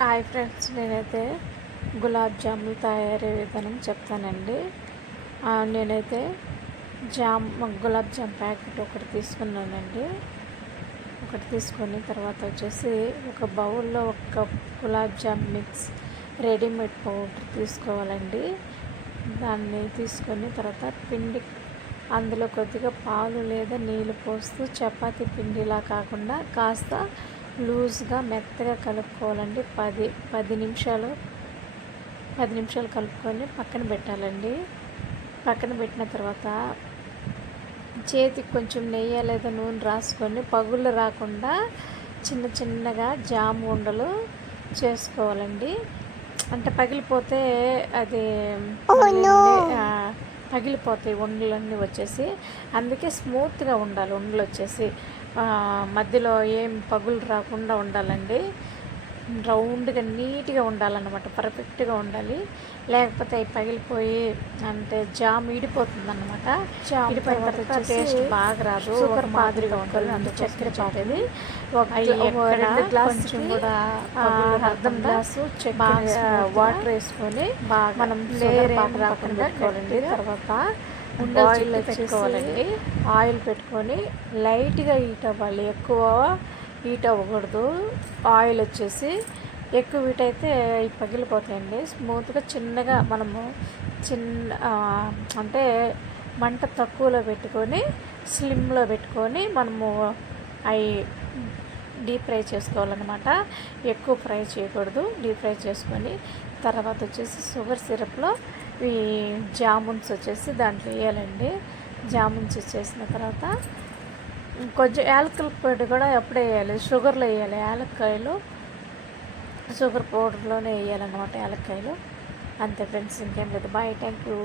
Hi friends, నేనైతే గులాబ్ జాములు తయారీ విధానం చెప్తానండి. నేనైతే గులాబ్ జామ్ ప్యాకెట్ ఒకటి తీసుకున్నానండి. ఒకటి తీసుకొని తర్వాత వచ్చేసి ఒక బౌల్లో ఒక cup gulab jam mix readymade powder తీసుకోవాలండి. దాన్ని తీసుకొని తర్వాత పిండి అందులో కొద్దిగా పాలు లేదా నీళ్ళు పోస్తూ చపాతీ పిండిలా కాకుండా కాస్త లూజ్గా మెత్తగా కలుపుకోవాలండి. 10 నిమిషాలు కలుపుకొని పక్కన పెట్టాలండి. పక్కన పెట్టిన తర్వాత చేతికి కొంచెం నెయ్యి లేదా నూనె రాసుకొని పగుళ్ళు రాకుండా చిన్నగా జామ్ ఉండలు చేసుకోవాలండి. అంటే పగిలిపోతే అది పగిలిపోతాయి ఉండలన్నీ వచ్చేసి. అందుకే స్మూత్గా ఉండాలి ఉండలు వచ్చేసి. మధ్యలో ఏం పగులు రాకుండా ఉండాలండి. రౌండ్గా నీట్గా ఉండాలన్నమాట, పర్ఫెక్ట్గా ఉండాలి. లేకపోతే అవి పగిలిపోయి అంటే జామ్ ఇడిపోతుంది అన్నమాట. ఇడిపోయిన తర్వాత టేస్ట్ బాగా రాదు, సూపర్ మాదిరిగా ఉంటుంది. అంత చక్కెర పాతది కొంచెం కూడా అర్ధం గ్లాసు వాటర్ వేసుకొని మనం లేయర్ రాకుండా పెట్టుకోవాలండి. తర్వాత ఆయిల్ పెట్టుకోవాలండి. ఆయిల్ పెట్టుకొని లైట్గా హీట్ అవ్వాలి, ఎక్కువ హీట్ అవ్వకూడదు. ఆయిల్ వచ్చేసి ఎక్కువ హీట్ అయితే ఇవి పగిలిపోతాయండి. స్మూత్గా చిన్నగా మనము అంటే మంట తక్కువలో పెట్టుకొని స్లిమ్లో పెట్టుకొని మనము అవి డీప్ ఫ్రై చేసుకోవాలన్నమాట. ఎక్కువ ఫ్రై చేయకూడదు, డీప్ ఫ్రై చేసుకొని తర్వాత వచ్చేసి షుగర్ సిరప్లో ఈ జామున్స్ వచ్చేసి దాంట్లో వేయాలండి. జామున్స్ వచ్చేసిన తర్వాత కొంచెం యాలకుల పొడి కూడా ఎప్పుడే వేయాలి, షుగర్లో వేయాలి. యాలక్కాయలు షుగర్ పౌడర్లోనే వేయాలన్నమాట, యాలక్కాయలు. అంతే ఫ్రెండ్స్, ఇంకేం లేదు. Bye, thank you.